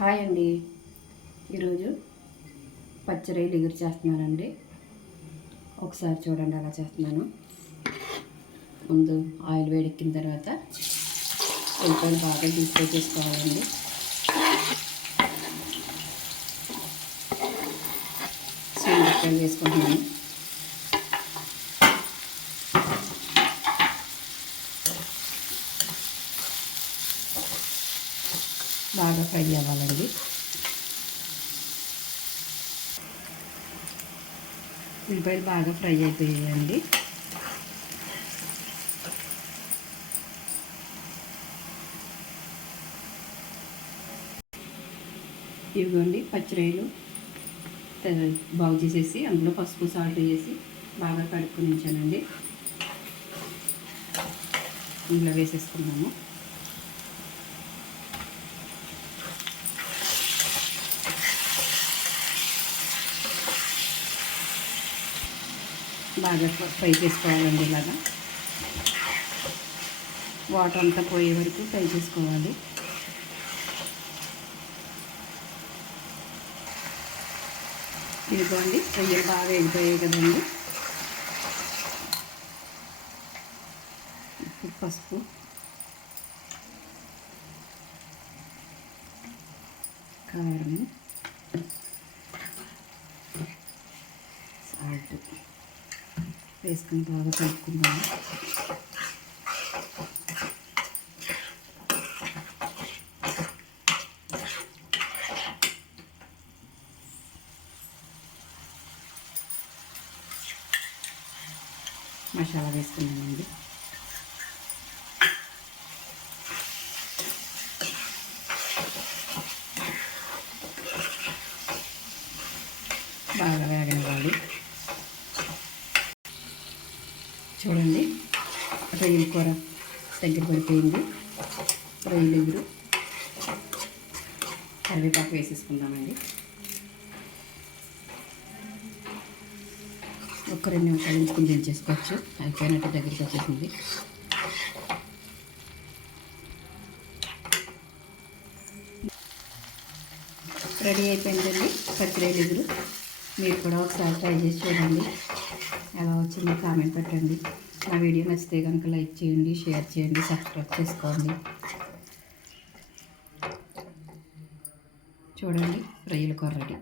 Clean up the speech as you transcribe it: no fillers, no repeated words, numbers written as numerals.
Hi అండి. ఈరోజు పచ్చిరొయ్యలు ఎగురు చేస్తున్నానండి. ఒకసారి చూడండి అలా చేస్తున్నాను. ముందు ఆయిల్ వేడెక్కిన తర్వాత ఉల్లిపాయలు బాగా డీప్ ఫ్రై చేసుకోవాలండి. ఉల్లిపాయలు వేసుకుంటున్నాను. బాగా ఫ్రై అవ్వాలండి. ఉల్లిపాయలు బాగా ఫ్రై అయిపోయాయండి. ఇవిగోండి పచ్చిరొయ్యలు బాగు చేసేసి అందులో పసుపు సాల్ట్ వేసి బాగా కడుక్కుని ఉంచానండి. ఇందులో వేసేసుకున్నాము. బాగా ఫ్రై చేసుకోవాలండి. ఇలాగా వాటర్ అంతా పోయే వరకు ఫ్రై చేసుకోవాలి. ఇదిగోండి రొయ్యలు బాగా వేగిపోయాయి కదండి. ఇప్పుడు పసుపు, కారం, సాల్ట్ వేసుకుని బాగా కలుపుకుందాము. మసాలా వేసుకున్నానండి. బాగా వేగనివ్వాలి. చూడండి రొయ్యల కూర దగ్గర పడిపోయింది. రొయ్యలు ఎగురు కరివేపాకు వేసేసుకుందామండి. ఒక 2 నిమిషాలు ఉంచుకుని దించేసుకోవచ్చు. అయిపోయినట్టు దగ్గరికి వచ్చేసింది. రెడీ అయిపోయిందండి పచ్చిరొయ్యలు ఎగురు. మీరు కూడా ఒకసారి ట్రై చేసి చూడండి. ఎలా వచ్చిందో కామెంట్ పెట్టండి. నా వీడియో నచ్చితే కనుక లైక్ చేయండి, షేర్ చేయండి, సబ్స్క్రైబ్ చేసుకోండి. చూడండి రొయ్యల కూర రెడీ.